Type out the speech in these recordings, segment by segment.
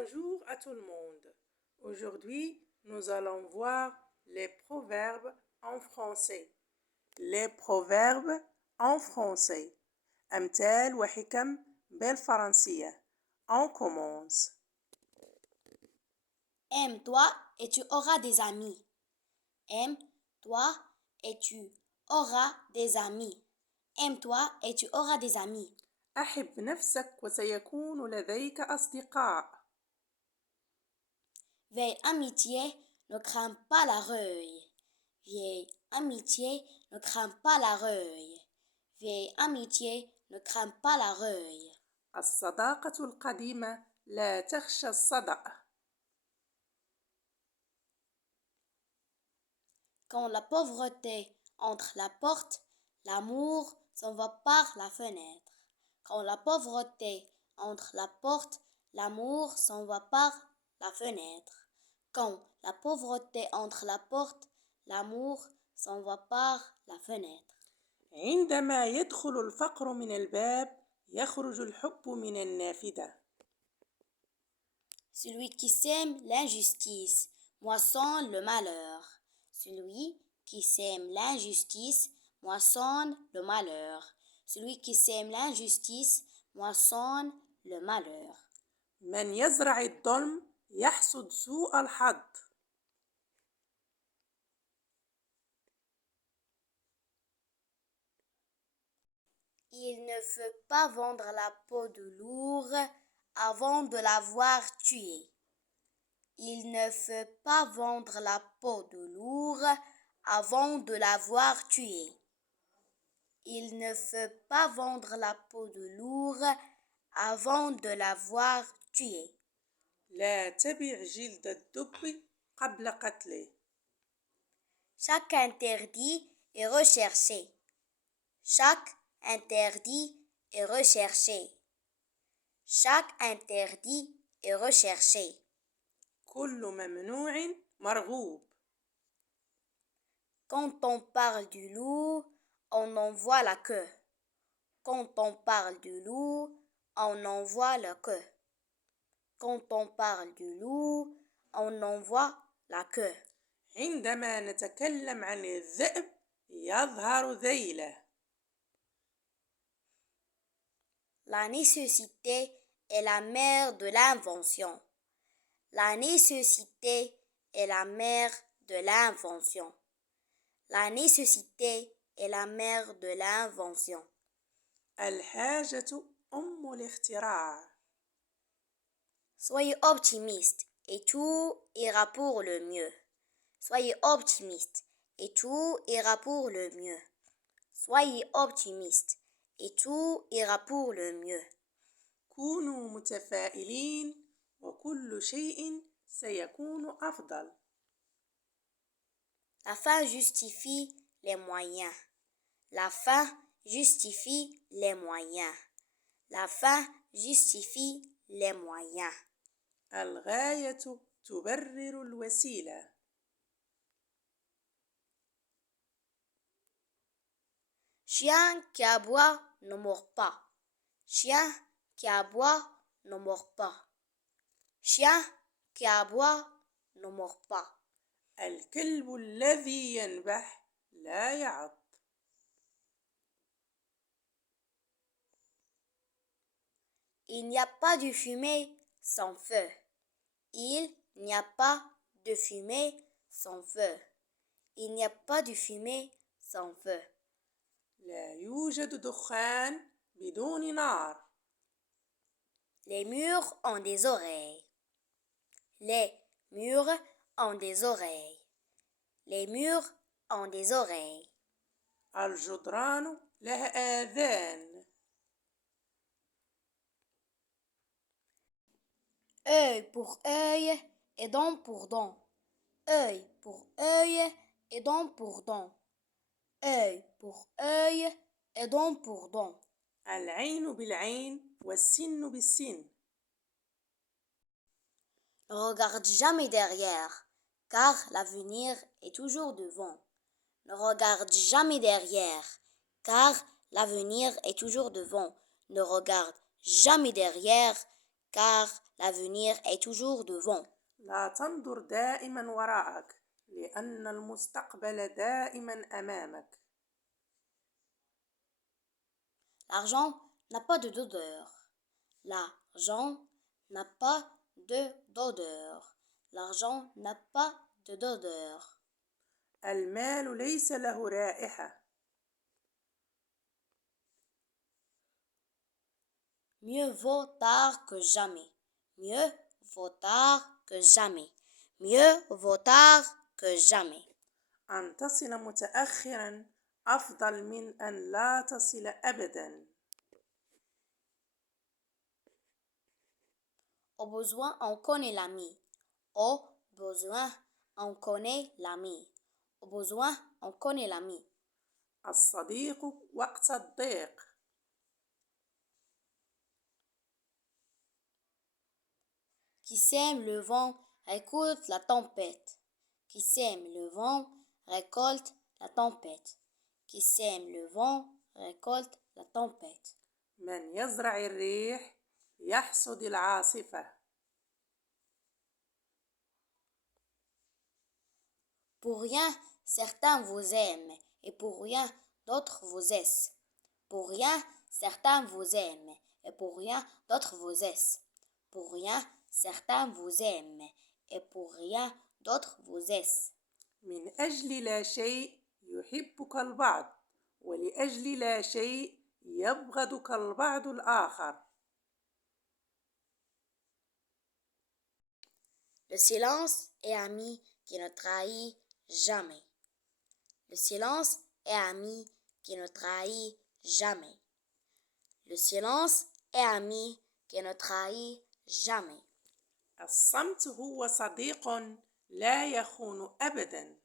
Bonjour à tout le monde. Aujourd'hui, nous allons voir les proverbes en français. Les proverbes en français. أمثال وحكم بالفرنسية. On commence. Aime-toi et tu auras des amis. Aime-toi et tu auras des amis. Aime-toi et tu auras des amis. أحب نفسك وسيكون لديك أصدقاء. Vieille amitié, ne crains pas la reuille. Vieille amitié, ne crains pas la reuille. Vieille amitié, ne crains pas la reuille. الصداقة القديمة لا تخشى الصدأ. Quand la pauvreté entre la porte, l'amour s'en va par la fenêtre. Quand la pauvreté entre la porte, l'amour s'en va par la fenêtre. Quand la pauvreté entre la porte, l'amour s'en va par la fenêtre. عندما يدخل الفقر من الباب يخرج الحب من النافذة. Celui qui sème l'injustice moissonne le malheur. Celui qui sème l'injustice moissonne le malheur. Celui qui sème l'injustice moissonne le malheur. من يزرع الظلم يحصد سوء الحظ. Il ne faut pas vendre la peau de l'ours avant de l'avoir tué. Il ne faut pas vendre la peau de l'ours avant de l'avoir tué. Il ne faut pas vendre la peau de l'ours avant de l'avoir tué. لا تبع جلد الدب قبل قتله. Chaque interdit est recherché. Chaque interdit est recherché. Chaque interdit est recherché. كل ممنوع مرغوب. Quand on parle du loup, on en voit la queue. Quand on parle du loup, on en voit la queue. Quand on parle du loup, on en voit la queue. عندما نتكلم عن الذئب يظهر ذيله. La nécessité est la mère de l'invention. La nécessité est la mère de l'invention. La nécessité est la mère de l'invention. الحاجة أم الاختراع. Soyez optimiste et tout ira pour le mieux. Soyez optimiste et tout ira pour le mieux. Soyez optimiste et tout ira pour le mieux. كونوا متفائلين وكل شيء سيكون أفضل. La fin justifie les moyens. La fin justifie les moyens. La fin justifie les moyens. الغاية تبرر الوسيلة. Chien qui aboie ne mord pas. Chien qui aboie ne mord pas. Chien qui aboie ne mord pas. الكلب الذي ينبح لا يعض. Il n'y a pas de fumée sans feu. Il n'y a pas de fumée sans feu. Il n'y a pas de fumée sans feu. لا يوجد دخان بدون نار. Les murs ont des oreilles. Les murs ont des oreilles. Les murs ont des oreilles. الجدران لها آذان. Œil pour œil et dent pour dent. Œil pour œil et dent pour dent. Œil pour œil et dent pour dent. العين بالعين والسن بالسن. Ne regarde jamais derrière, car l'avenir est toujours devant. Ne regarde jamais derrière, car l'avenir est toujours devant. Ne regarde jamais derrière, car l'avenir est toujours devant. لا تنظر دائما وراءك لأن المستقبل دائما أمامك. L'argent n'a pas d'odeur. L'argent n'a pas d'odeur. L'argent n'a pas d'odeur. المال ليس له رائحة. Mieux vaut tard que jamais. Mieux vaut tard que jamais. Mieux vaut tard que jamais. أن تصل متأخرا أفضل من أن لا تصل أبدا. Au besoin, on connaît l'ami. Au besoin, on connaît l'ami. Au besoin, on connaît l'ami. الصديق وقت الضيق. Qui sème le vent récolte la tempête. Qui sème le vent récolte la tempête. Qui sème le vent récolte la tempête. من يزرع الريح يحصد العاصفة. Pour rien, certains vous aiment, et pour rien, d'autres vous haïssent. Pour rien, certains vous aiment, et pour rien, d'autres vous haïssent. Pour rien, certains vous aiment, et pour rien, d'autres vous haïssent. من أجل لا شيء يحبك البعض ولأجل لا شيء يبغضك البعض الآخر. Le silence est ami qui ne trahit jamais. Le silence est ami qui ne trahit jamais. Le silence est ami qui ne trahit jamais. الصمت هو صديق لا يخون أبدا.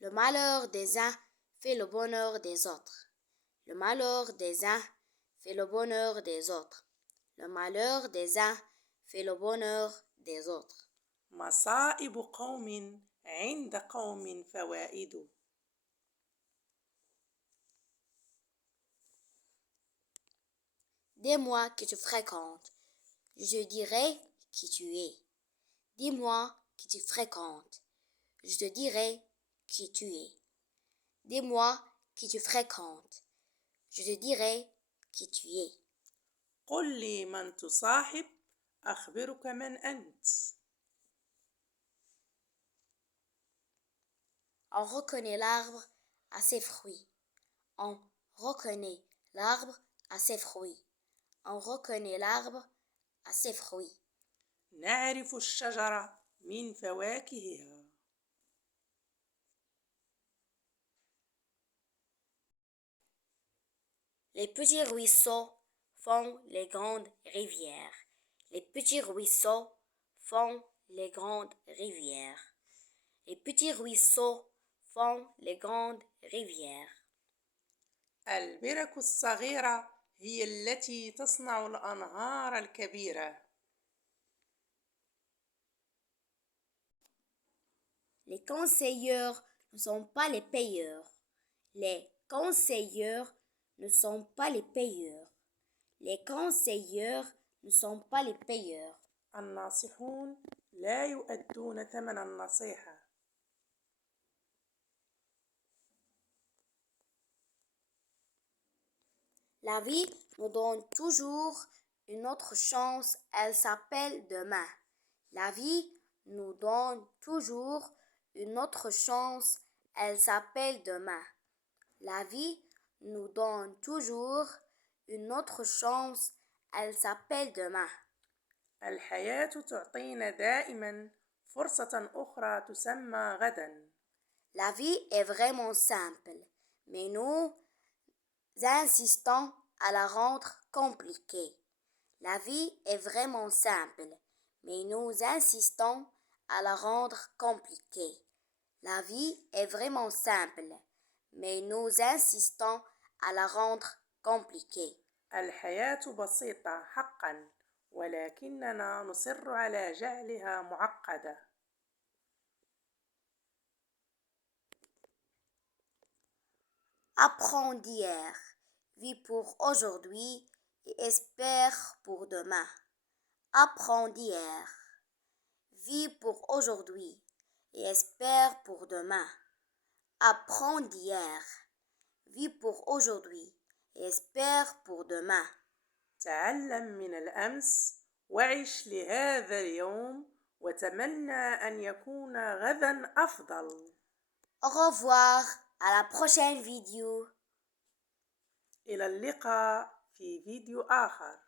Le malheur des uns fait le bonheur des autres. Le malheur des uns fait le bonheur des autres. Le malheur des uns fait le bonheur des autres. مصائب قوم عند قوم فوائد. Dis-moi qui tu fréquentes, je te dirai qui tu es. Dis-moi qui tu fréquentes, je te dirai qui tu es. Dis-moi qui tu fréquentes, je te dirai qui tu es. قل لي من تصاحب أخبرك من أنت. On reconnaît l'arbre à ses fruits. On reconnaît l'arbre à ses fruits. On reconnaît l'arbre à ses fruits. نعرف الشجرة من فواكهها. Les petits ruisseaux font les grandes rivières. Les petits ruisseaux font les grandes rivières. Les petits ruisseaux font les grandes rivières. البرك الصغيرة هي التي تصنع الأنهار الكبيرة. Les conseilleurs ne sont pas les payeurs. Les conseilleurs ne sont pas les payeurs. Les conseilleurs ne sont pas les payeurs. الناصحون لا يؤدون ثمن النصيحة. La vie nous donne toujours une autre chance, elle s'appelle demain. La vie nous donne toujours une autre chance, elle s'appelle demain. La vie nous donne toujours une autre chance, elle s'appelle demain. الحياة تعطينا دائما فرصة أخرى تسمى غدا. La vie est vraiment simple, mais nous insistons à la rendre compliquée. La vie est vraiment simple, mais nous insistons à la rendre compliquée. La vie est vraiment simple, mais nous insistons à la rendre compliquée. الحياة بسيطة حقا ولكننا نصر على جعلها معقدة. Apprends d'hier, vis pour aujourd'hui et espère pour demain. Apprends d'hier. Vis pour aujourd'hui et espère pour demain. Apprends d'hier. Vis pour aujourd'hui et espère pour demain. تعلم من الأمس وعش لهذا اليوم وتمنى أن يكون غدا أفضل. Au revoir, à la prochaine vidéo. إلى اللقاء في فيديو آخر.